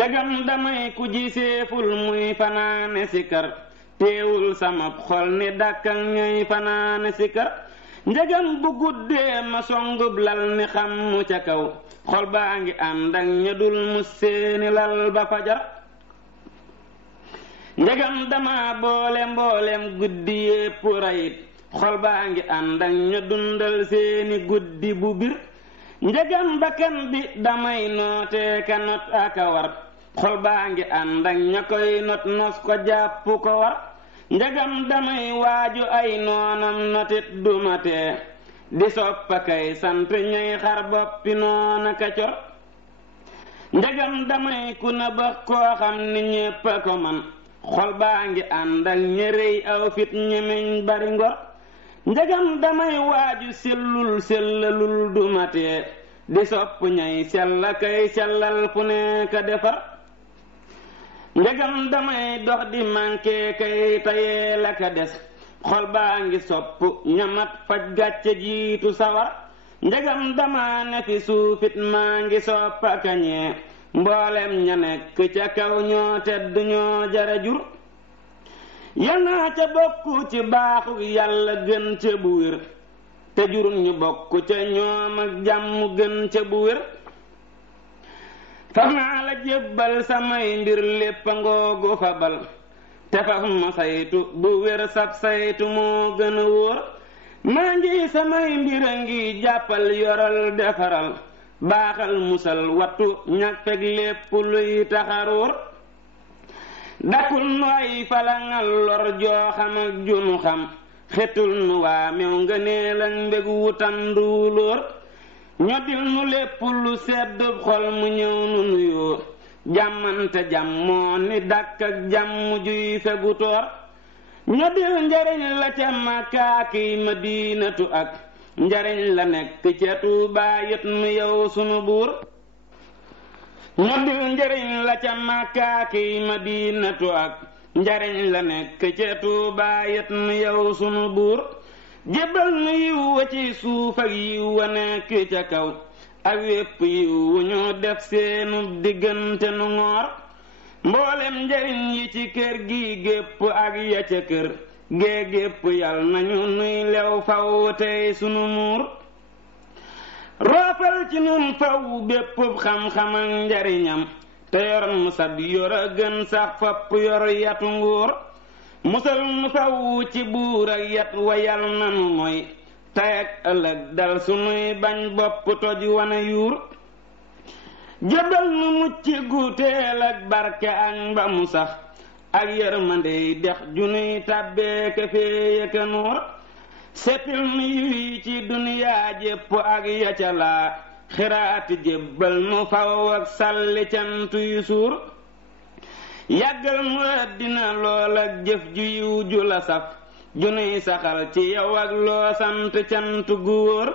njagam damay ku jiseeful muy fanaane sikar teewul sama xol ni dàkkal ñuy fanaane sikar njagam bu guddee ma songub lal ni xam mu ca kaw xol baa ngi ànd ak ña dul mu seeni lal ba fajar njagam dama boole mboolem guddi yépp rayit xol baa ngi ànd ak ña dundal seeni guddi bu bir njagam bakkan bi damay noote ka not aka war xol baa ngi ànd ak ña koy not nos ko jàpp ko war njagam damay waaju ay noonam notit dumatee di soppa kay sant ñuy xar boppi noona ka cor njagam damay ku na ba koo xam ni ñépp a ko man xol baa ngi ànd ak ñërëy aw fit ñemeñ bari ngor njagam damay waaju sellul sellalul dumatee di sopp ñay sella kay sellal fu ne ka defar njagam damay dox di manqué kay tayee la ka des xol baa ngi sopp ñamat faj gàcce jiitu sawar njagam dama ne fi suufit maa ngi soppa kañee mboolem ña nekk ca kaw ñoo tedd ñoo jara jur yal naa ca bokk ci baaxu yàlla gën ca bu wér te jur ñu bokk ca ñoom ak jàmm gën ca bu wér faf naa la jébbal samay mbir lépp a ngoogu fabal te faf ma saytu bu wér sab saytu moo gën a wóor maa ngi samay mbir a ngi jàppal yoral defaral baaxal musal wattu ñag fekk lépp luy taxaruur dakul nu ay falangal lor joo xam ak junu xam xetul nu waa mew nga neel ak mbég wutam nduulóor ñoddil nu lépp lu sedd xol mu ñëw nu nuyoo jàmmante jàmmoo ni dàkk ak jàmm juy fegu toor ñoddil njariñ la ca Makkaaki Madinatu ak njariñ la nekk ca Tuubaa yët nu yow sunu buur ñoddil njariñ la ca Makkaaki Madinatu ak njariñ la nekk ca Tuubaa yët nu yow sunu buur jébbal nu yiw wa ci suuf ak yiw wa nekk ca kaw ak wépp yiw wu ñu def seenu diggante nu ngoor mboolem njariñ yi ci kër gi gépp ak ya ca kër gee gépp yal nañu nuy lew faw tey sunu muur roofal ci nun faw bépp xam-xam ak njariñam te yor nu sab yor a gën sax fopp yor yatu nguur musal nu faw ci buur ak yat wa yal nanu mooy tey ak ëllëg dal sunuy bañ bopp toj wana yuur jëbal nu mucc gu teel ak barke ak mba mu sax ak yërmandey dex junuy tàbbeeke féeye ka nuur seppil nu yiw ci duniyaa jépp ak ya ca laa xiraati jébbal nu faw ak salli cant yu suur yàggal nu àddina lool ak jëf ju yiw ju la saf junuy saxal ci yow ak loo sant cant gu wóor